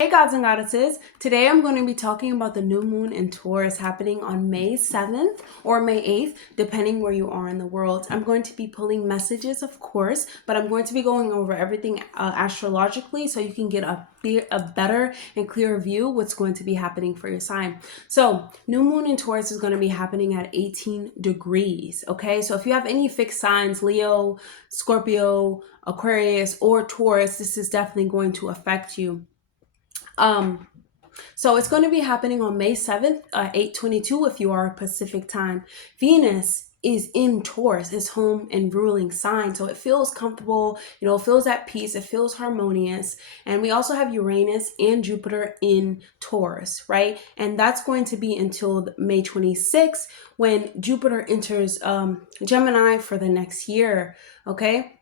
Hey gods and goddesses, today I'm going to be talking about the new moon in Taurus happening on May 7th or May 8th, depending where you are in the world. I'm going to be pulling messages, of course, but I'm going to be going over everything astrologically so you can get a better and clearer view what's going to be happening for your sign. So new moon in Taurus is going to be happening at 18 degrees, okay? So if you have any fixed signs, Leo, Scorpio, Aquarius, or Taurus, this is definitely going to affect you. So it's going to be happening on May 7th, 8:22 if you are Pacific time. Venus is in Taurus, its home and ruling sign. So it feels comfortable, it feels at peace, it feels harmonious. And we also have Uranus and Jupiter in Taurus, right? And that's going to be until May 26th when Jupiter enters Gemini for the next year, okay?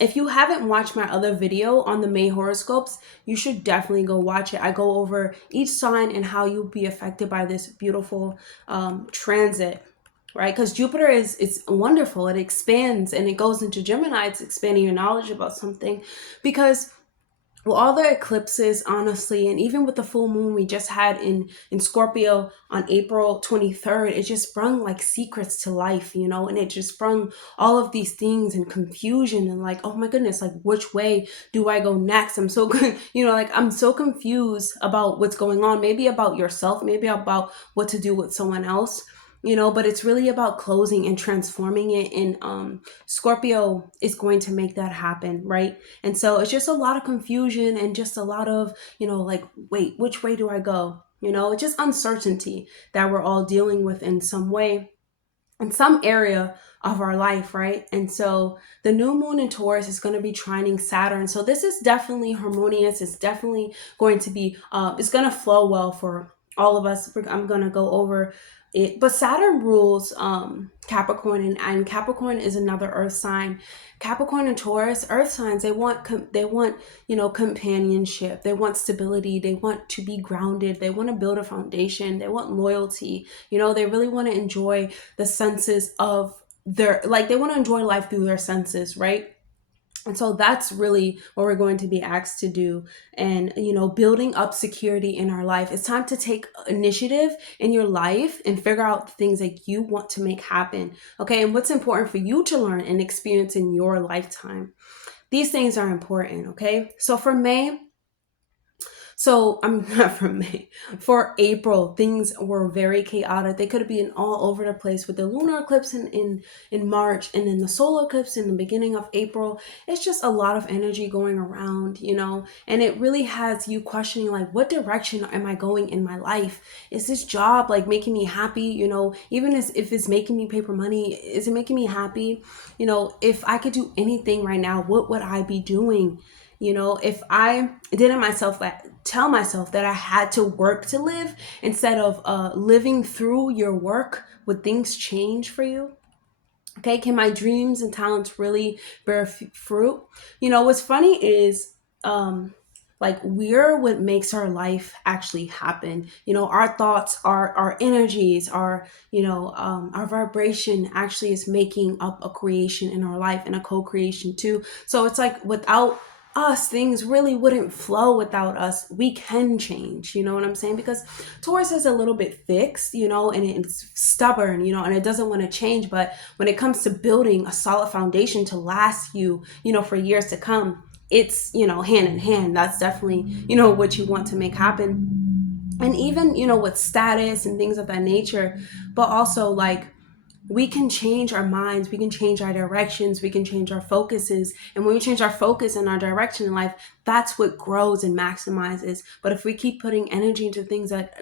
If you haven't watched my other video on the May horoscopes, you should definitely go watch it. I go over each sign and how you'll be affected by this beautiful transit, right? Because Jupiter it's wonderful. It expands and it goes into Gemini. It's expanding your knowledge about something because all the eclipses, honestly, and even with the full moon we just had in Scorpio on April 23rd, it just brung like secrets to life, and it just brung all of these things and confusion and like, oh my goodness, like which way do I go next? I'm so good, I'm so confused about what's going on, maybe about yourself, maybe about what to do with someone else. But it's really about closing and transforming it. And Scorpio is going to make that happen, right? And so it's just a lot of confusion and just a lot of, like, wait, which way do I go? It's just uncertainty that we're all dealing with in some way, in some area of our life, right? And so the new moon in Taurus is going to be trining Saturn. So this is definitely harmonious. It's definitely going to be, it's going to flow well for all of us. I'm going to go over it, but Saturn rules Capricorn, and Capricorn is another earth sign. Capricorn and Taurus, earth signs, they want companionship, they want stability, they want to be grounded, they want to build a foundation, they want loyalty, they really want to enjoy the senses of their, like, they want to enjoy life through their senses, right? And so that's really what we're going to be asked to do. And, building up security in our life. It's time to take initiative in your life and figure out the things that you want to make happen. Okay. And what's important for you to learn and experience in your lifetime. These things are important. Okay. So for May, so I'm not from May. For April, things were very chaotic. They could have been all over the place with the lunar eclipse in March and then the solar eclipse in the beginning of April. It's just a lot of energy going around, and it really has you questioning, like, what direction am I going in my life? Is this job like making me happy? Even if it's making me paper money, is it making me happy? If I could do anything right now, what would I be doing? If I didn't tell myself that I had to work to live instead of living through your work, would things change for you? Okay, can my dreams and talents really bear fruit? What's funny is like, we're what makes our life actually happen. Our thoughts, our energies, our vibration actually is making up a creation in our life, and a co-creation too. So it's like, without us, things really wouldn't flow. Without us, we can change, you know what I'm saying? Because Taurus is a little bit fixed, and it's stubborn, and it doesn't want to change. But when it comes to building a solid foundation to last you, for years to come, it's, hand in hand. That's definitely, what you want to make happen. And even, with status and things of that nature, but also, like, we can change our minds, we can change our directions, we can change our focuses. And when we change our focus and our direction in life, that's what grows and maximizes. But if we keep putting energy into things that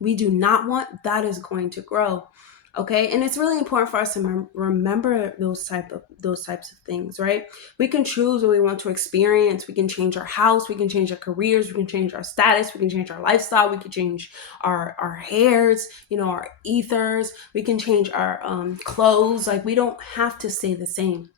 we do not want, that is going to grow. Okay. And it's really important for us to remember those types of things, right? We can choose what we want to experience. We can change our house. We can change our careers. We can change our status. We can change our lifestyle. We can change our hairs, our ethers. We can change our clothes. Like, we don't have to stay the same.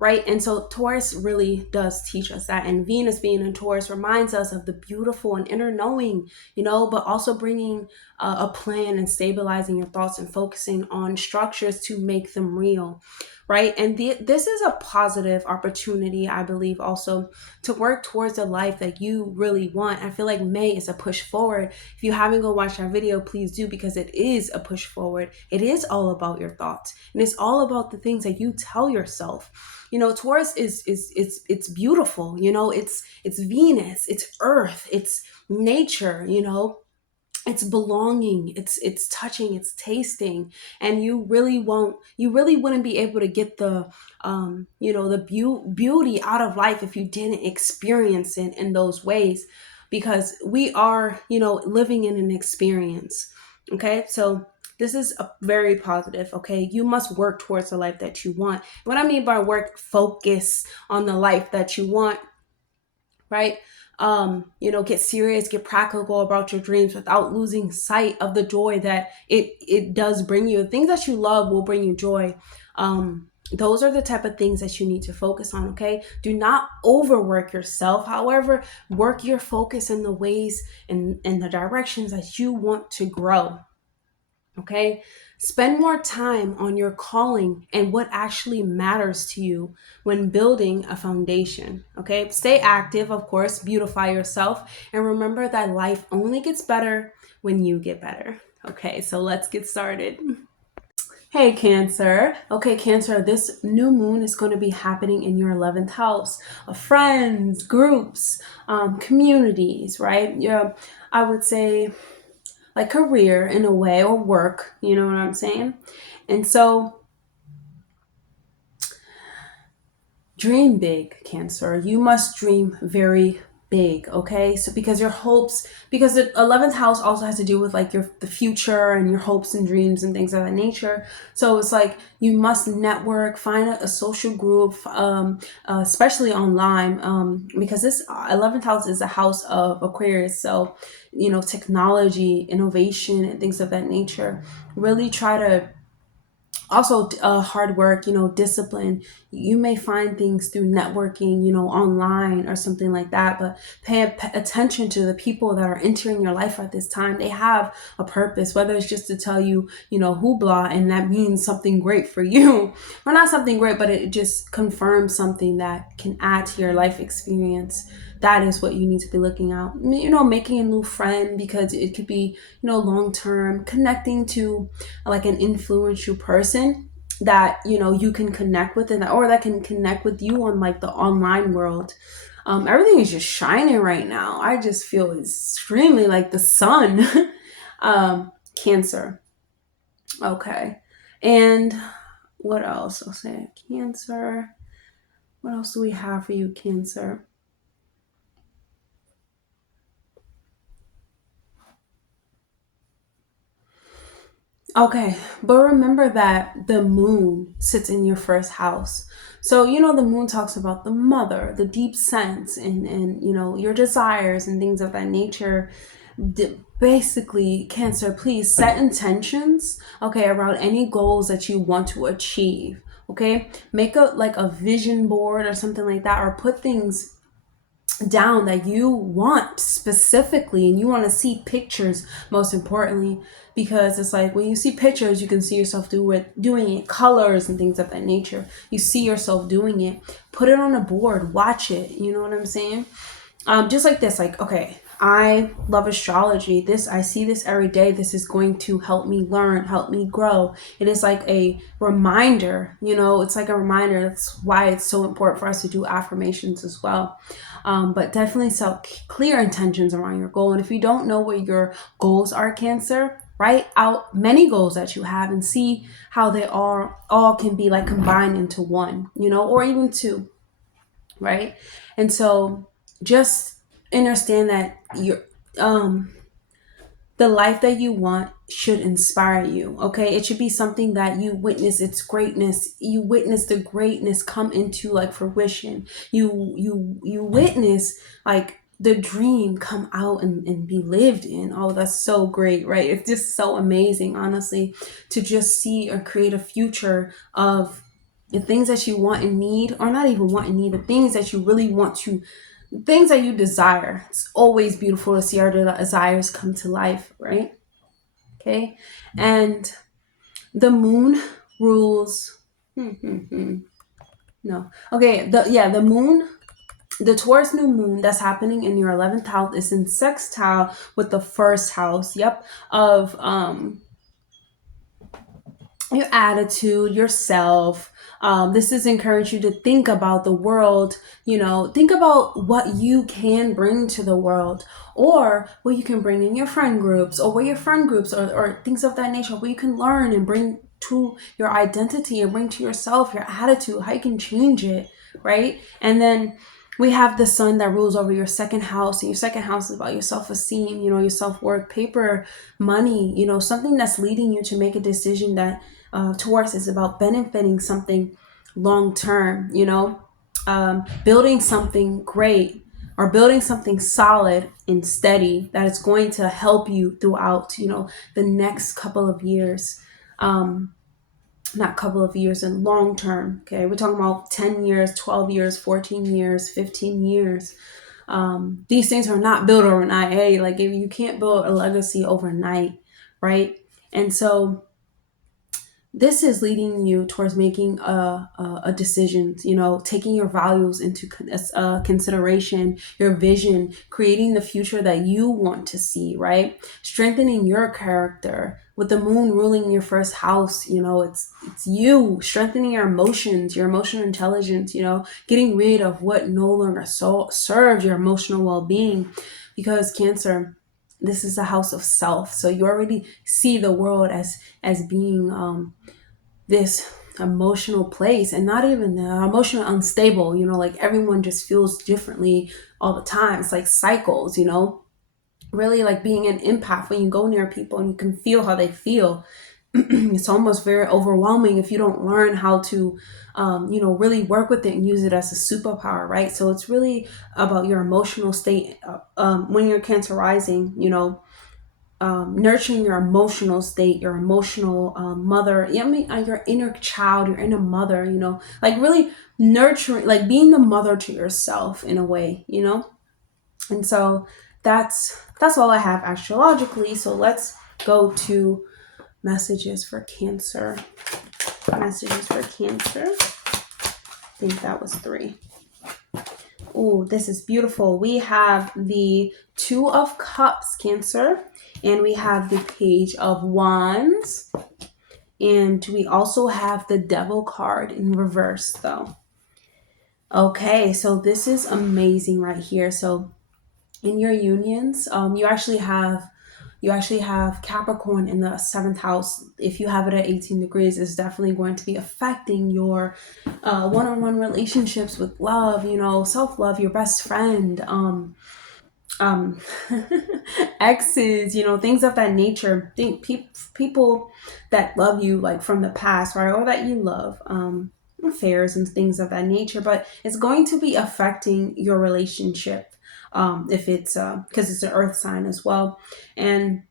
Right? And so Taurus really does teach us that. And Venus being in Taurus reminds us of the beautiful and inner knowing, but also bringing a plan and stabilizing your thoughts and focusing on structures to make them real. right? And this is a positive opportunity, I believe, also to work towards the life that you really want. I feel like May is a push forward. If you haven't go watch that video, please do, because it is a push forward. It is all about your thoughts, and it's all about the things that you tell yourself. You know, Taurus is it's beautiful. You know, it's Venus, it's Earth, it's nature. You know, it's belonging, it's touching, it's tasting. And you really wouldn't be able to get the you know, the beauty out of life if you didn't experience it in those ways, because we are, you know, living in an experience. Okay, so this is a very positive. Okay, you must work towards the life that you want. What I mean by work, focus on the life that you want, right? You know, get serious, get practical about your dreams without losing sight of the joy that it does bring you. Things that you love will bring you joy. Those are the type of things that you need to focus on. Okay, do not overwork yourself. However, work your focus in the ways and in the directions that you want to grow. Okay, spend more time on your calling and what actually matters to you when building a foundation. Okay, stay active, of course, beautify yourself, and remember that life only gets better when you get better. Okay, so let's get started. Hey, Cancer. Okay, Cancer, this new moon is going to be happening in your 11th house of friends, groups, communities, right? Yeah, I would say like career in a way, or work, you know what I'm saying? And so dream big, Cancer. You must dream very big, okay? So because your hopes, because the 11th house also has to do with like the future and your hopes and dreams and things of that nature. So it's like you must network, find a social group, especially online, because this 11th house is a house of Aquarius. So, you know, technology, innovation, and things of that nature. Really try to also hard work, you know, discipline. You may find things through networking, you know, online or something like that, but pay attention to the people that are entering your life at this time. They have a purpose, whether it's just to tell you, you know, hoopla, and that means something great for you, or not something great, but it just confirms something that can add to your life experience. That is what you need to be looking at. You know, making a new friend, because it could be, you know, long term, connecting to like an influential person that, you know, you can connect with, and or that can connect with you on like the online world. Everything is just shining right now. I just feel extremely like the sun. Cancer. Okay. And what else? I'll say Cancer. What else do we have for you, Cancer? Okay, but remember that the moon sits in your first house. So, you know, the moon talks about the mother, the deep sense, and you know, your desires and things of that nature. Basically, Cancer, please set intentions, okay, around any goals that you want to achieve. Okay, make a like a vision board or something like that, or put things down that you want specifically, and you want to see pictures, most importantly, because it's like when you see pictures, you can see yourself doing it, colors and things of that nature. You see yourself doing it. Put it on a board, watch it, you know what I'm saying? Just like this, like, okay, I love astrology. I see this every day. This is going to help me learn, help me grow. It is like a reminder, you know, it's like a reminder. That's why it's so important for us to do affirmations as well. But definitely set clear intentions around your goal. And if you don't know what your goals are, Cancer, write out many goals that you have and see how they are all can be like combined into one, you know, or even two, right? And so just understand that the life that you want should inspire you. Okay, it should be something that you witness its greatness, you witness the greatness come into like fruition, you witness like the dream come out and be lived in. Oh, that's so great, right? It's just so amazing, honestly, to just see or create a future of the things that you want and need, or not even want and need, the things that you really want to, things that you desire. It's always beautiful to see our desires come to life, right? Okay. And the moon rules No. Okay, the moon, the Taurus new moon that's happening in your 11th house is in sextile with the first house, yep, of your attitude, yourself. This is encourage you to think about the world, think about what you can bring to the world, or what you can bring in your friend groups, or what your friend groups, or things of that nature, where you can learn and bring to your identity and bring to yourself your attitude, how you can change it, right? And then we have the sun that rules over your second house, and your second house is about your self-esteem, your self-worth, paper, money, something that's leading you to make a decision that Taurus is about benefiting something long term, building something great, or building something solid and steady that is going to help you throughout, the next couple of years. Not couple of years, and long term. Okay, we're talking about 10 years, 12 years, 14 years, 15 years. These things are not built overnight. Hey, like, if you can't build a legacy overnight, right? And so this is leading you towards making a decision, taking your values into consideration, your vision, creating the future that you want to see, right? Strengthening your character with the moon ruling your first house. It's you strengthening your emotions, your emotional intelligence, getting rid of what no longer serves your emotional well-being, because Cancer, this is a house of self. So you already see the world as being this emotional place, and not even emotional unstable, like everyone just feels differently all the time. It's like cycles, really like being an empath. When you go near people and you can feel how they feel, it's almost very overwhelming if you don't learn how to really work with it and use it as a superpower, right? So it's really about your emotional state when you're Cancer rising, nurturing your emotional state, your emotional mother, your inner child, your inner mother, like really nurturing, like being the mother to yourself in a way, And so that's all I have astrologically. So let's go to messages for Cancer. Messages for Cancer. I think that was 3. Oh, this is beautiful. We have the 2 of Cups, Cancer, and we have the Page of Wands, and we also have the Devil card in reverse, though. Okay, so this is amazing right here. So in your unions, you actually have Capricorn in the 7th house. If you have it at 18 degrees, it's definitely going to be affecting your one-on-one relationships with love, self-love, your best friend, exes, things of that nature. Think people that love you, like from the past, right? Or that you love, affairs and things of that nature. But it's going to be affecting your relationship. If it's because it's an earth sign as well. And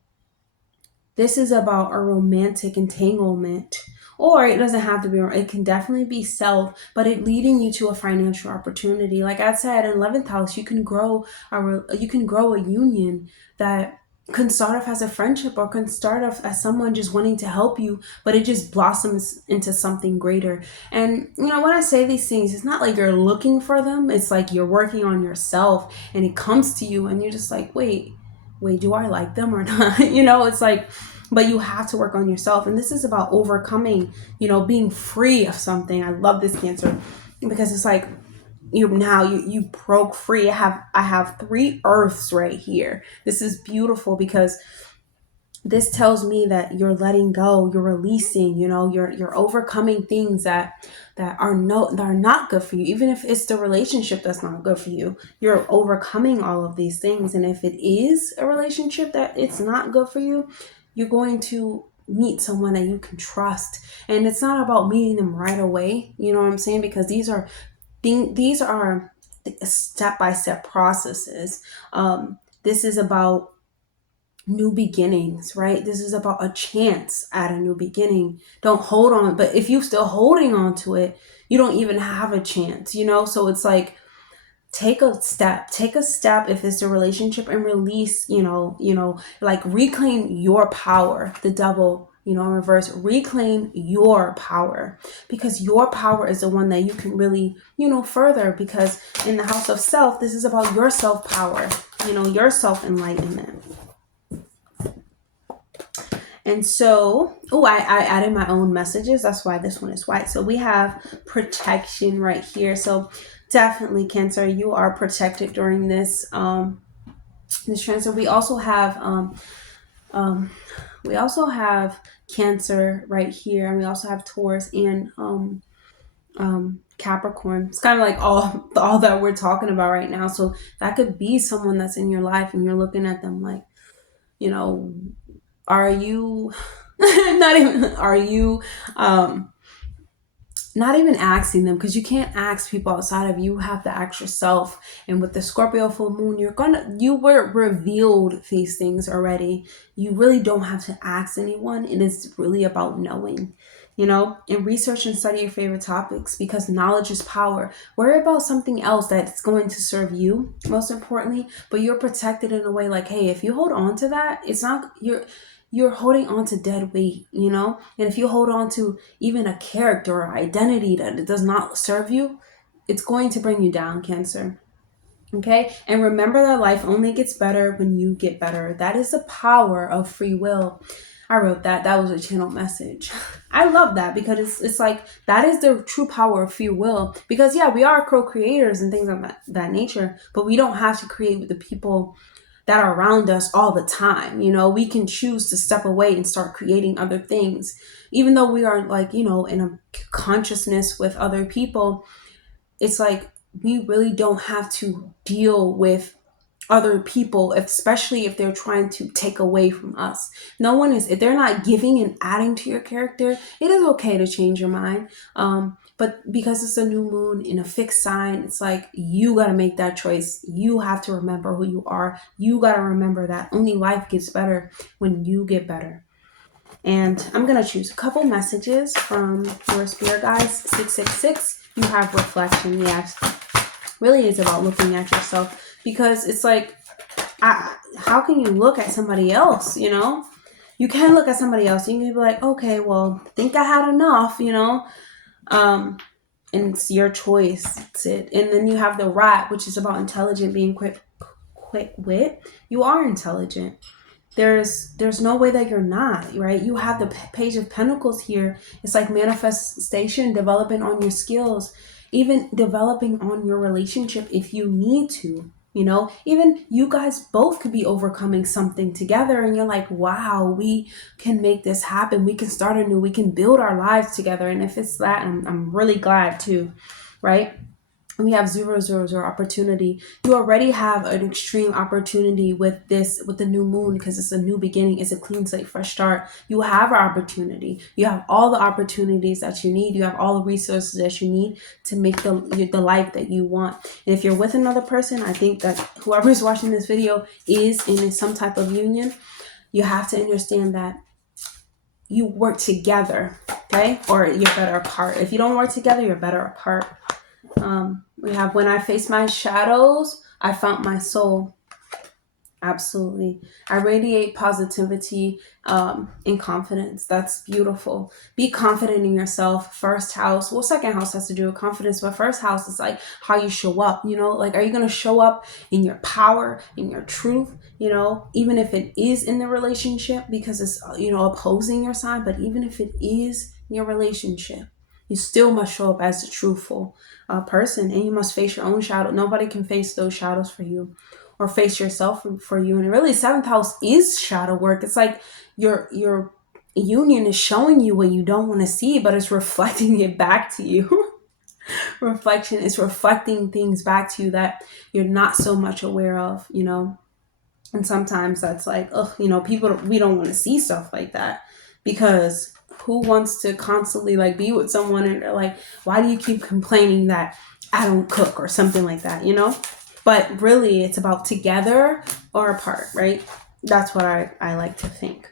this is about a romantic entanglement, or it doesn't have to be. It can definitely be self, but it leading you to a financial opportunity. Like I said, in 11th house, you can grow a union that can start off as a friendship, or can start off as someone just wanting to help you, but it just blossoms into something greater. And when I say these things, it's not like you're looking for them. It's like you're working on yourself, and it comes to you, and you're just like, wait, do I like them or not? It's like, but you have to work on yourself. And this is about overcoming, being free of something. I love this, Cancer, because it's like you broke free. I have 3 earths right here. This is beautiful, because this tells me that you're letting go, you're releasing, you're overcoming things that are not good for you. Even if it's the relationship that's not good for you, you're overcoming all of these things. And if it is a relationship that it's not good for you, you're going to meet someone that you can trust. And it's not about meeting them right away, you know what I'm saying? Because these are step-by-step processes. This is about new beginnings, right? This is about a chance at a new beginning. Don't hold on. But if you're still holding on to it, you don't even have a chance, So it's like, take a step if it's a relationship, and release, like reclaim your power. The Devil, you know, in reverse. Reclaim your power, because your power is the one that you can really, you know, further, because in the house of self, this is about your self power, you know, your self enlightenment. And so, I added my own messages. That's why this one is white. So we have protection right here. So definitely, Cancer, you are protected during this this transfer. We also have Cancer right here, and we also have Taurus and Capricorn. It's kind of like all that we're talking about right now. So that could be someone that's in your life, and you're looking at them like, you know, are you not even asking them, because you can't ask people outside of you. You have to ask yourself. And with the Scorpio full moon, you were revealed these things already. You really don't have to ask anyone. It is really about knowing, you know, and research and study your favorite topics, because knowledge is power. Worry about something else that's going to serve you, most importantly, but you're protected in a way like, hey, if you hold on to that, it's not, you're holding on to dead weight, you know? And if you hold on to even a character or identity that it does not serve you, it's going to bring you down, Cancer. Okay? And remember that life only gets better when you get better. That is the power of free will. I wrote that. That was a channel message. I love that, because it's like, that is the true power of free will. Because yeah, we are co-creators and things of that nature, but we don't have to create with the people that are around us all the time. You know, we can choose to step away and start creating other things. Even though we are like, you know, in a consciousness with other people, it's like, we really don't have to deal with other people, especially if they're trying to take away from us. No one is, if they're not giving and adding to your character, it is okay to change your mind. But because it's a new moon in a fixed sign, it's like, you got to make that choice. You have to remember who you are. You got to remember that only life gets better when you get better. And I'm going to choose a couple messages from your spirit guides. 666, you have reflection. Yes, really is about looking at yourself, because it's like, how can you look at somebody else, you know? You can look at somebody else. You can be like, okay, well, think I had enough, you know? And it's your choice. That's it. And then you have the rat, which is about intelligent, being quick wit. You are intelligent. There's no way that you're not, right? You have the page of pentacles here. It's like manifestation, developing on your skills, even developing on your relationship if you need to, you know. Even you guys both could be overcoming something together, and you're like, wow, we can make this happen. We can start anew. We can build our lives together. And if it's that, I'm really glad too, right? We have 000 opportunity. You already have an extreme opportunity with the new moon, because it's a new beginning. It's a clean slate, fresh start. You have an opportunity. You have all the opportunities that you need. You have all the resources that you need to make the life that you want. And if you're with another person, I think that whoever is watching this video is in some type of union. You have to understand that you work together, okay? Or you're better apart. If you don't work together, you're better apart. We have, when I face my shadows, I found my soul. Absolutely. I radiate positivity and confidence. That's beautiful. Be confident in yourself. First house, well, second house has to do with confidence, but first house is like how you show up, you know, like, are you going to show up in your power, in your truth, you know, even if it is in the relationship, because it's, you know, opposing your sign, but even if it is in your relationship, you still must show up as a truthful person, and you must face your own shadow. Nobody can face those shadows for you, or face yourself for you. And really, seventh house is shadow work. It's like your union is showing you what you don't want to see, but it's reflecting it back to you. Reflection is reflecting things back to you that you're not so much aware of, you know. And sometimes that's like, oh, you know, we don't want to see stuff like that, because who wants to constantly like be with someone and they're like, why do you keep complaining that I don't cook or something like that, you know? But really, it's about together or apart, right? That's what I like to think.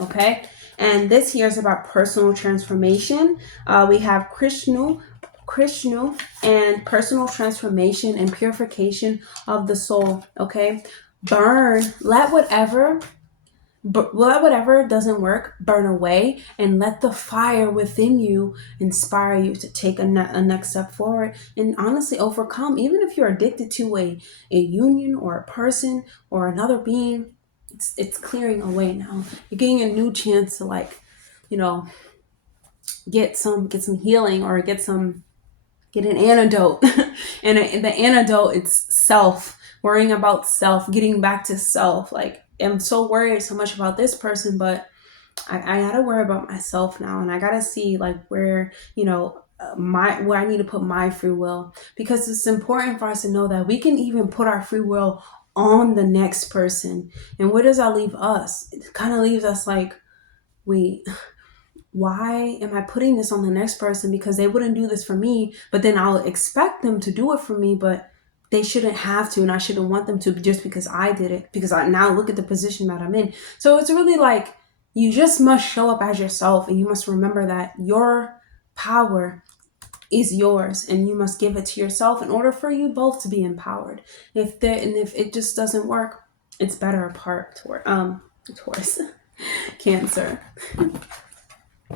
Okay? And this here is about personal transformation. We have Krishnu, and personal transformation and purification of the soul. Okay? Burn, let whatever but whatever doesn't work, burn away, and let the fire within you inspire you to take a next step forward and honestly overcome. Even if you're addicted to a union or a person or another being, it's clearing away now. You're getting a new chance to, like, you know, get some healing, or get an antidote. And the antidote, it's self, worrying about self, getting back to self. Like, I'm so worried so much about this person, but I gotta worry about myself now, and I gotta see, like, where, where I need to put my free will, because it's important for us to know that we can even put our free will on the next person. And where does that leave us? It kind of leaves us like, wait, why am I putting this on the next person? Because they wouldn't do this for me, but then I'll expect them to do it for me, but they shouldn't have to, and I shouldn't want them to, just because I did it, because I now look at the position that I'm in. So it's really like, you just must show up as yourself, and you must remember that your power is yours, and you must give it to yourself in order for you both to be empowered. If it just doesn't work, it's better apart. Taurus, Cancer.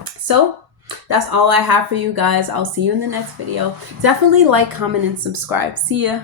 So that's all I have for you guys. I'll see you in the next video. Definitely like, comment, and subscribe. See ya.